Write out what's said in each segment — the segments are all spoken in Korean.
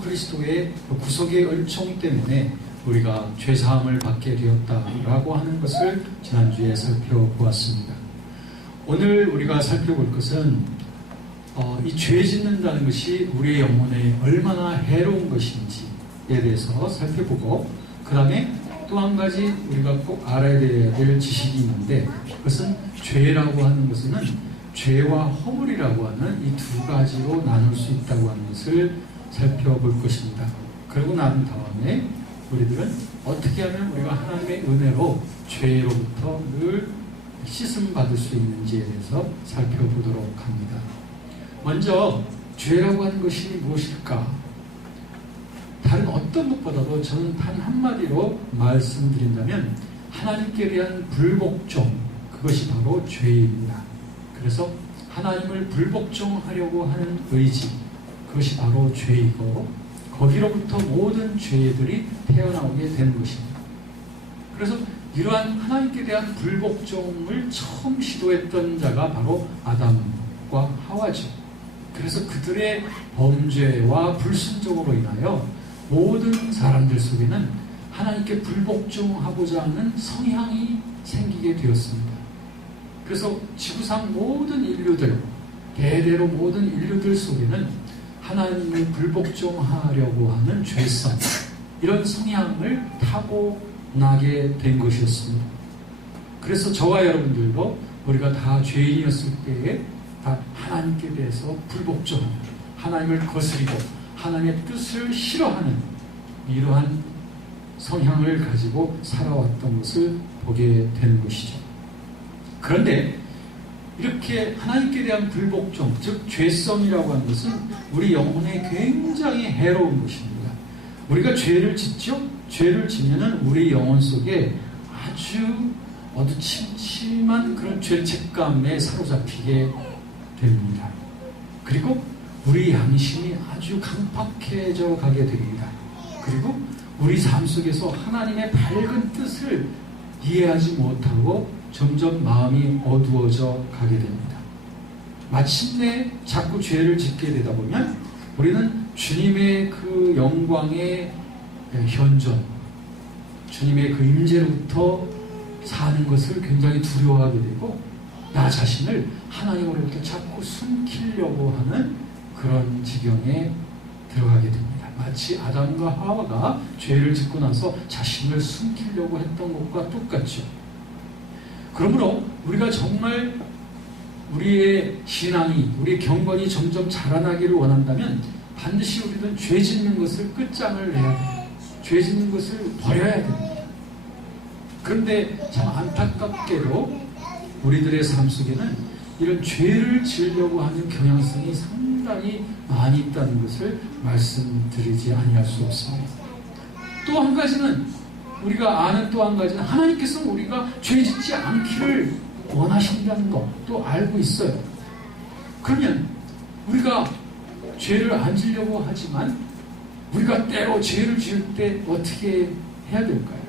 그리스도의 구속의 은총 때문에 우리가 죄사함을 받게 되었다라고 하는 것을 지난주에 살펴보았습니다. 오늘 우리가 살펴볼 것은 이 죄 짓는다는 것이 우리의 영혼에 얼마나 해로운 것인지에 대해서 살펴보고, 그 다음에 또 한 가지 우리가 꼭 알아야 될 지식이 있는데, 그것은 죄라고 하는 것은 죄와 허물이라고 하는 이 두 가지로 나눌 수 있다고 하는 것을 살펴볼 것입니다. 그러고 난 다음에 우리들은 어떻게 하면 우리가 하나님의 은혜로 죄로부터 늘 씻음 받을 수 있는지에 대해서 살펴보도록 합니다. 먼저 죄라고 하는 것이 무엇일까? 다른 어떤 것보다도 저는 단 한마디로 말씀드린다면 하나님께 대한 불복종, 그것이 바로 죄입니다. 그래서 하나님을 불복종하려고 하는 의지, 그것이 바로 죄이고, 거기로부터 모든 죄들이 태어나오게 되는 것입니다. 그래서 이러한 하나님께 대한 불복종을 처음 시도했던 자가 바로 아담과 하와죠. 그래서 그들의 범죄와 불순종으로 인하여 모든 사람들 속에는 하나님께 불복종하고자 하는 성향이 생기게 되었습니다. 그래서 지구상 모든 인류들, 대대로 모든 인류들 속에는 하나님을 불복종하려고 하는 죄성, 이런 성향을 타고나게 된 것이었습니다. 그래서 저와 여러분들도 우리가 다 죄인이었을 때에 다 하나님께 대해서 불복종하는, 하나님을 거스리고 하나님의 뜻을 싫어하는 이러한 성향을 가지고 살아왔던 것을 보게 되는 것이죠. 그런데 이렇게 하나님께 대한 불복종, 즉 죄성이라고 하는 것은 우리 영혼에 굉장히 해로운 것입니다. 우리가 죄를 짓죠? 죄를 지면은 우리 영혼 속에 아주 어두침침한 그런 죄책감에 사로잡히게 됩니다. 그리고 우리 양심이 아주 강팍해져 가게 됩니다. 그리고 우리 삶 속에서 하나님의 밝은 뜻을 이해하지 못하고 점점 마음이 어두워져 가게 됩니다. 마침내 자꾸 죄를 짓게 되다 보면 우리는 주님의 그 영광의 현존, 주님의 그 임재로부터 사는 것을 굉장히 두려워하게 되고, 나 자신을 하나님으로부터 자꾸 숨기려고 하는 그런 지경에 들어가게 됩니다. 마치 아담과 하와가 죄를 짓고 나서 자신을 숨기려고 했던 것과 똑같죠. 그러므로 우리가 정말 우리의 신앙이, 우리의 경건이 점점 자라나기를 원한다면 반드시 우리는 죄 짓는 것을 끝장을 내야 돼요. 죄 짓는 것을 버려야 됩니다. 그런데 참 안타깝게도 우리들의 삶 속에는 이런 죄를 지으려고 하는 경향성이 상당히 많이 있다는 것을 말씀드리지 아니할 수 없습니다. 또 한 가지는, 우리가 아는 또 한 가지는 하나님께서 우리가 죄 짓지 않기를 원하신다는 것도 알고 있어요. 그러면 우리가 죄를 안 지려고 하지만 우리가 때로 죄를 지을 때 어떻게 해야 될까요?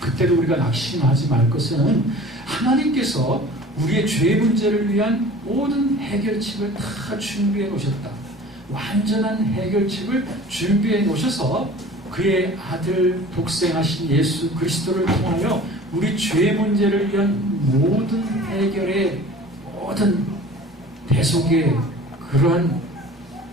그때도 우리가 낙심하지 말 것은 하나님께서 우리의 죄 문제를 위한 모든 해결책을 다 준비해 놓으셨다. 완전한 해결책을 준비해 놓으셔서 그의 아들 독생하신 예수 그리스도를 통하여 우리 죄 문제를 위한 모든 해결의 모든 대속의 그러한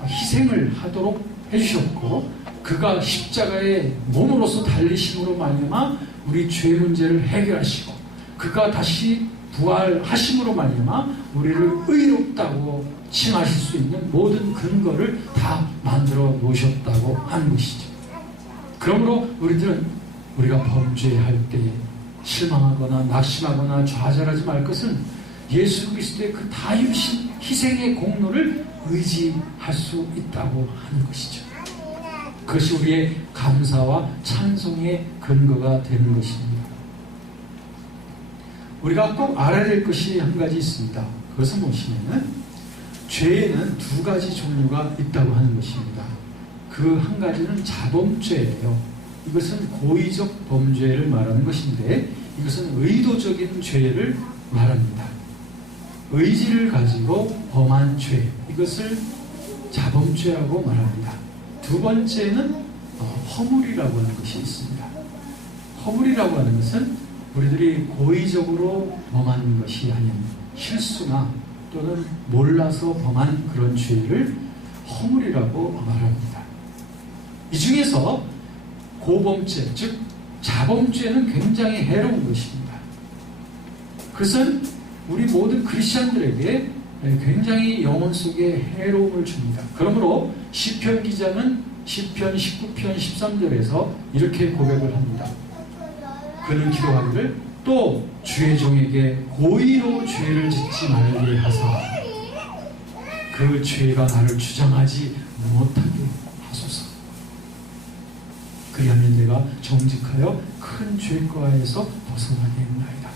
희생을 하도록 해주셨고, 그가 십자가의 몸으로서 달리심으로 말미암아 우리 죄 문제를 해결하시고, 그가 다시 부활하심으로 말미암아 우리를 의롭다고 칭하실 수 있는 모든 근거를 다 만들어 놓으셨다고 하는 것이죠. 그러므로 우리들은 우리가 범죄할 때 실망하거나 낙심하거나 좌절하지 말 것은 예수 그리스도의 그 다유신 희생의 공로를 의지할 수 있다고 하는 것이죠. 그것이 우리의 감사와 찬송의 근거가 되는 것입니다. 우리가 꼭 알아야 될 것이 한 가지 있습니다. 그것은 무엇이냐면 죄에는 두 가지 종류가 있다고 하는 것입니다. 그 한 가지는 자범죄예요. 이것은 고의적 범죄를 말하는 것인데, 이것은 의도적인 죄를 말합니다. 의지를 가지고 범한 죄, 이것을 자범죄라고 말합니다. 두 번째는 허물이라고 하는 것이 있습니다. 허물이라고 하는 것은 우리들이 고의적으로 범한 것이 아닌 실수나 또는 몰라서 범한 그런 죄를 허물이라고 말합니다. 이 중에서 고범죄, 즉 자범죄는 굉장히 해로운 것입니다. 그것은 우리 모든 크리스천들에게 굉장히 영혼 속에 해로움을 줍니다. 그러므로 시편 기자는 시편 19편 13절에서 이렇게 고백을 합니다. 그는 기도하기를 또 주의 종에게 고의로 죄를 짓지 말게 하사 그 죄가 나를 주장하지 못하게 하소서. 그리하면 내가 정직하여 큰 죄과에서 벗어나게 했나이다.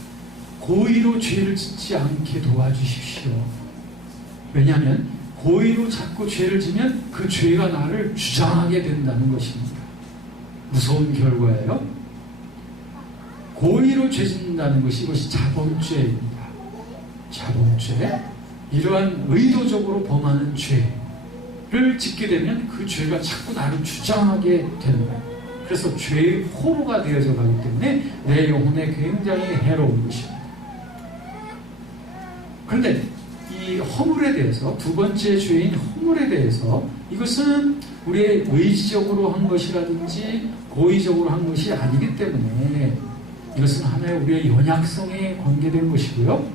고의로 죄를 짓지 않게 도와주십시오. 왜냐하면 고의로 자꾸 죄를 지면 그 죄가 나를 주장하게 된다는 것입니다. 무서운 결과예요. 고의로 죄 짓는다는 것이 이것이 자범죄입니다. 자범죄. 이러한 의도적으로 범하는 죄를 짓게 되면 그 죄가 자꾸 나를 주장하게 되는 거예요. 그래서 죄의 포로가 되어져 가기 때문에 내 영혼에 굉장히 해로운 것입니다. 그런데 이 허물에 대해서, 두 번째 죄인 허물에 대해서, 이것은 우리의 의지적으로 한 것이라든지 고의적으로 한 것이 아니기 때문에 이것은 하나의 우리의 연약성에 관계된 것이고요.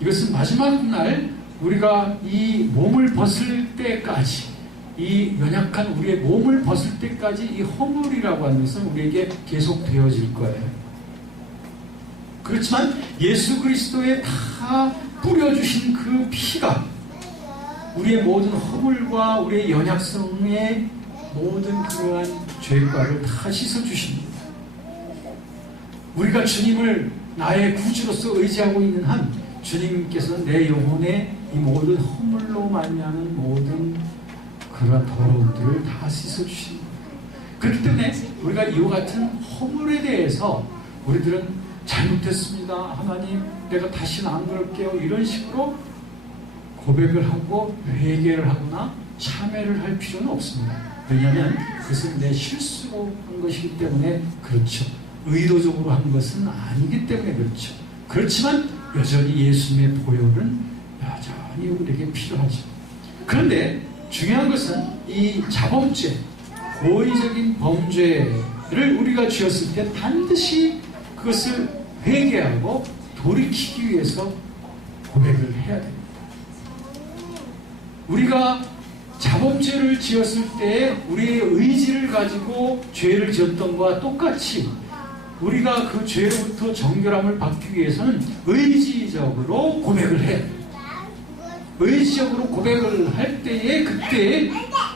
이것은 마지막 날 우리가 이 몸을 벗을 때까지, 이 연약한 우리의 몸을 벗을 때까지 이 허물이라고 하는 것은 우리에게 계속 되어질 거예요. 그렇지만 예수 그리스도에 다 뿌려주신 그 피가 우리의 모든 허물과 우리의 연약성의 모든 그러한 죄과를 다 씻어주십니다. 우리가 주님을 나의 구주로서 의지하고 있는 한 주님께서는 내 영혼의 이 모든 허물로 말미암은 모든 그러한 더러움들을 다 씻어주십니다. 그렇기 때문에 우리가 이와 같은 허물에 대해서 우리들은 잘못했습니다. 하나님, 내가 다시는 안 그럴게요. 이런 식으로 고백을 하고 회개를 하거나 참회를 할 필요는 없습니다. 왜냐하면 그것은 내 실수로 한 것이기 때문에 그렇죠. 의도적으로 한 것은 아니기 때문에 그렇죠. 그렇지만 여전히 예수님의 보혈은 여전히 우리에게 필요하죠. 그런데 중요한 것은 이 자범죄, 고의적인 범죄를 우리가 지었을 때 반드시 그것을 회개하고 돌이키기 위해서 고백을 해야 됩니다. 우리가 자범죄를 지었을 때 우리의 의지를 가지고 죄를 지었던 것과 똑같이 우리가 그 죄로부터 정결함을 받기 위해서는 의지적으로 고백을 해야 됩니다. 의지적으로 고백을 할 때에 그때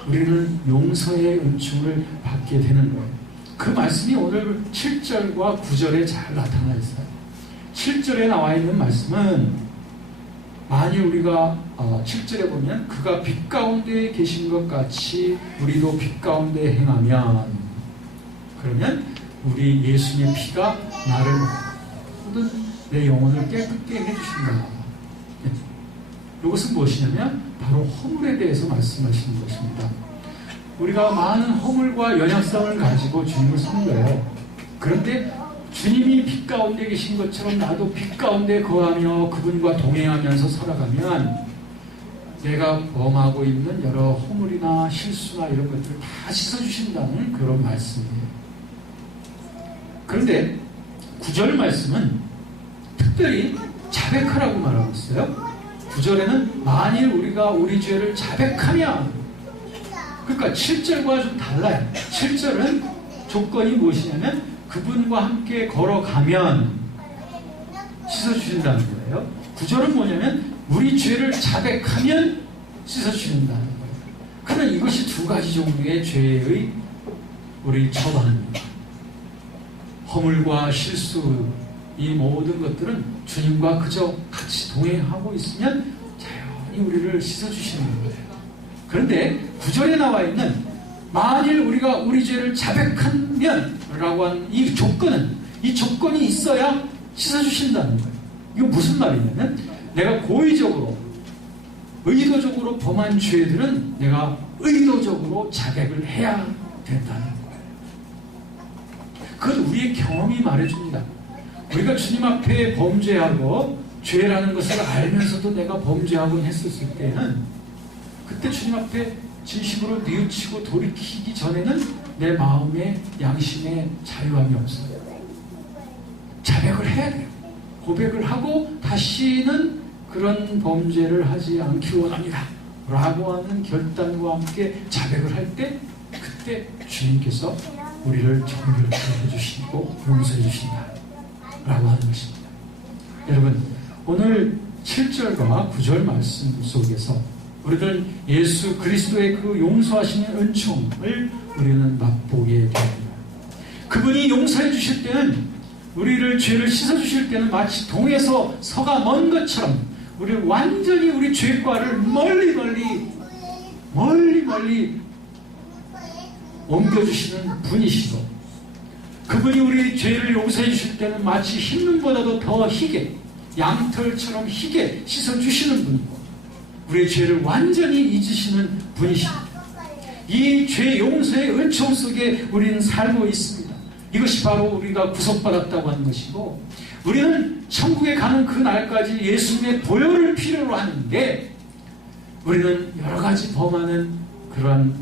우리는 용서의 은총을 받게 되는 거예요. 그 말씀이 오늘 7절과 9절에 잘 나타나 있어요. 7절에 나와 있는 말씀은 만일 우리가 7절에 보면 그가 빛 가운데 계신 것 같이 우리도 빛 가운데 행하면, 그러면 우리 예수님의 피가 나를 모든 내 영혼을 깨끗게 해주신다. 이것은 무엇이냐면 바로 허물에 대해서 말씀하시는 것입니다. 우리가 많은 허물과 연약성을 가지고 주님을 섬겨요. 그런데 주님이 빛 가운데 계신 것처럼 나도 빛 가운데 거하며 그분과 동행하면서 살아가면 내가 범하고 있는 여러 허물이나 실수나 이런 것들을 다 씻어주신다는 그런 말씀이에요. 그런데 9절 말씀은 특별히 자백하라고 말하고 있어요. 9절에는 만일 우리가 우리 죄를 자백하면, 그러니까 7절과 좀 달라요. 7절은 조건이 무엇이냐면 그분과 함께 걸어가면 씻어주신다는 거예요. 9절은 뭐냐면 우리 죄를 자백하면 씻어주신다는 거예요. 그러면 이것이 두 가지 종류의 죄의 우리 처방입니다. 허물과 실수, 이 모든 것들은 주님과 그저 같이 동행하고 있으면 자연히 우리를 씻어주시는 거예요. 그런데 9절에 나와 있는 만일 우리가 우리 죄를 자백하면 라고 하는 이 조건이 있어야 씻어주신다는 거예요. 이거 무슨 말이냐면 내가 고의적으로 의도적으로 범한 죄들은 내가 의도적으로 자백을 해야 된다는 거예요. 그건 우리의 경험이 말해줍니다. 우리가 주님 앞에 범죄하고 죄라는 것을 알면서도 내가 범죄하곤 했었을 때는 그때 주님 앞에 진심으로 뉘우치고 돌이키기 전에는 내 마음에 양심에 자유함이 없어요. 자백을 해야 돼요. 고백을 하고 다시는 그런 범죄를 하지 않기 원합니다 라고 하는 결단과 함께 자백을 할 때 그때 주님께서 우리를 정결케 해주시고 용서해 주신다 라고 하는 것입니다. 여러분, 오늘 7절과 9절 말씀 속에서 우리들은 예수 그리스도의 그 용서하시는 은총을 우리는 맛보게 됩니다. 그분이 용서해 주실 때는, 우리를 죄를 씻어 주실 때는 마치 동에서 서가 먼 것처럼 우리를 완전히 우리 죄과를 멀리 옮겨주시는 분이시고, 그분이 우리 죄를 용서해 주실 때는 마치 흰눈보다도 더 희게, 양털처럼 희게 씻어주시는 분이고, 우리의 죄를 완전히 잊으시는 분이십니다. 이 죄 용서의 은총 속에 우리는 살고 있습니다. 이것이 바로 우리가 구속받았다고 하는 것이고, 우리는 천국에 가는 그 날까지 예수님의 보혈을 필요로 하는데, 우리는 여러 가지 범하는 그러한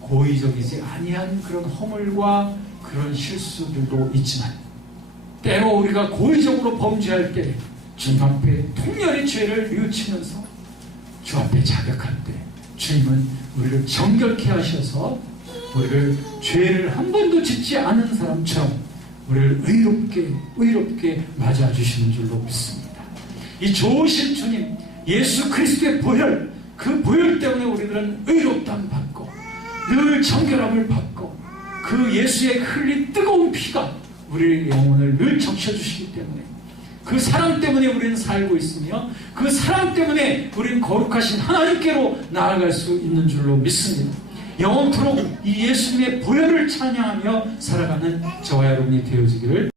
고의적이지 아니한 그런 허물과 그런 실수들도 있지만, 때로 우리가 고의적으로 범죄할 때 주님 앞에 통렬히 죄를 뉘우치면서 주 앞에 자백할 때 주님은 우리를 정결케 하셔서 우리를 죄를 한 번도 짓지 않은 사람처럼 우리를 의롭게 맞아주시는 줄로 믿습니다. 이 좋으신 주님 예수 그리스도의 보혈, 그 보혈 때문에 우리들은 의롭다함을 받고 늘 정결함을 받고, 그 예수의 흘린 뜨거운 피가 우리의 영혼을 늘 적셔주시기 때문에, 그 사랑 때문에 우리는 살고 있으며 그 사랑 때문에 우리는 거룩하신 하나님께로 나아갈 수 있는 줄로 믿습니다. 영원토록 이 예수님의 보혈을 찬양하며 살아가는 저와 여러분이 되어지기를